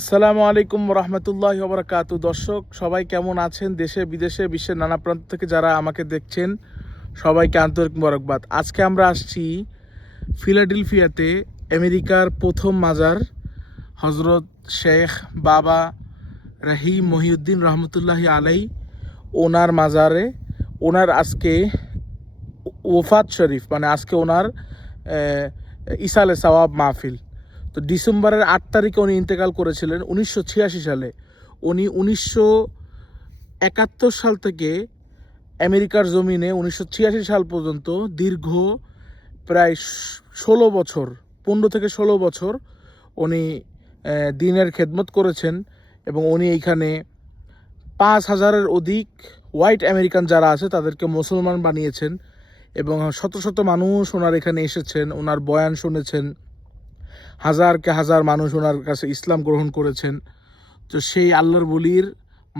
আসসালামু আলাইকুম রহমতুল্লাহ বরকাত দর্শক, সবাই কেমন আছেন? দেশে, বিদেশে, বিশ্বের নানা প্রান্ত থেকে যারা আমাকে দেখছেন, সবাইকে আন্তরিক মোবারকবাদ। আজকে আমরা আসছি ফিলাডেলফিয়াতে, আমেরিকার প্রথম মাজার হজরত শেখ বাবা রাহিম মহিউদ্দিন রহমতুল্লাহ আলাই ওনার মাজারে। ওনার আজকে ওফাত শরীফ মানে আজকে ওনার ইসালে সওয়াব মাহফিল। তো ডিসেম্বরের আট তারিখে উনি ইন্তেকাল করেছিলেন, উনিশশো ছিয়াশি সালে। উনি উনিশশো একাত্তর সাল থেকে আমেরিকার জমিনে উনিশশো ছিয়াশি সাল পর্যন্ত দীর্ঘ প্রায় ষোলো বছর, পনেরো থেকে ষোলো বছর উনি দিনের খেদমত করেছেন এবং উনি এইখানে পাঁচ হাজারের অধিক হোয়াইট আমেরিকান যারা আছে তাদেরকে মুসলমান বানিয়েছেন এবং শত শত মানুষ ওনার এখানে এসেছেন, ওনার বয়ান শুনেছেন। হাজারকে হাজার মানুষ ওনার কাছে ইসলাম গ্রহণ করেছেন। তো সেই আল্লাহর বলির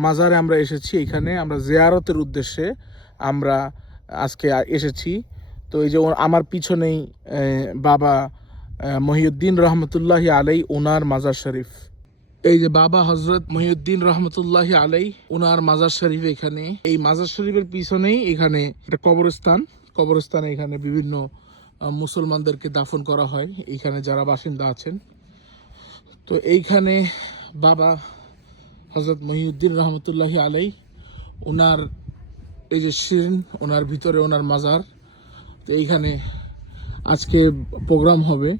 মাজারে আমরা এসেছি, এখানে আমরা জিয়ারতের উদ্দেশ্যে আমরা আজকে এসেছি। তো এই যে আমার পিছনেই বাবা মহিউদ্দিন রহমতুল্লাহ আলাই ওনার মাজার শরীফ। এই যে বাবা হজরত মহিউদ্দিন রহমতুল্লাহ আলাই ওনার মাজার শরীফ এখানে। এই মাজার শরীফের পিছনেই এখানে একটা কবরস্থান। কবরস্থানে এখানে বিভিন্ন মুসলমানদেরকে দাফন করা হয়। এইখানে যারা বাসিন্দা আছেন। তো এইখানে বাবা হজরত মহিউদ্দিন রহমতুল্লাহ আলাই ওনার এই যে শিরিন ওনার ভিতরে ওনার মাজার। তো এইখানে আজকে প্রোগ্রাম হবে।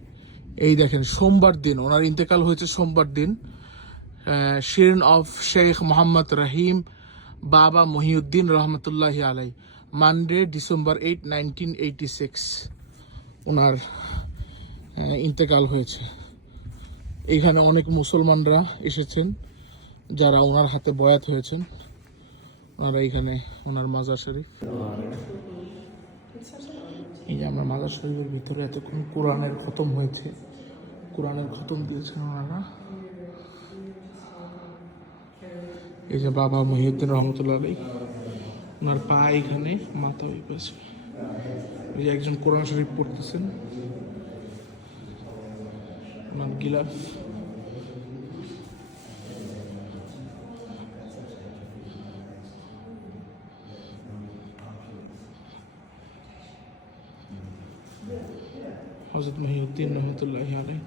এই দেখেন, সোমবার দিন, ওনার ইন্তেকাল হয়েছে সোমবার দিন। শিরিন অফ শেখ মোহাম্মদ রহিম বাবা মহিউদ্দিন রহমতুল্লাহ আলাই Monday December eight, nineteen eighty six. ওনার ইন্তেকাল হয়েছে। এইখানে অনেক মুসলমানরা এসেছেন, যারা ওনার হাতে বয়াত হয়েছেন। ওনারা এইখানে ওনার মাজার শরীফ। এই যে আমরা মাজার শরীফের ভিতরে এতক্ষণ কোরআনের খতম হয়েছে, কোরআনের খতম দিয়েছেন ওনারা। এই যে বাবা মহিউদ্দিন রহমতুল্লাহ ওনার পা এখানে মাথা ওই পাশে। একজন কোরআন শরীফ পড়তেছেন। ওনার গিলাফ হজরত মহিউদ্দিন রহমতুল্লাহ আলাই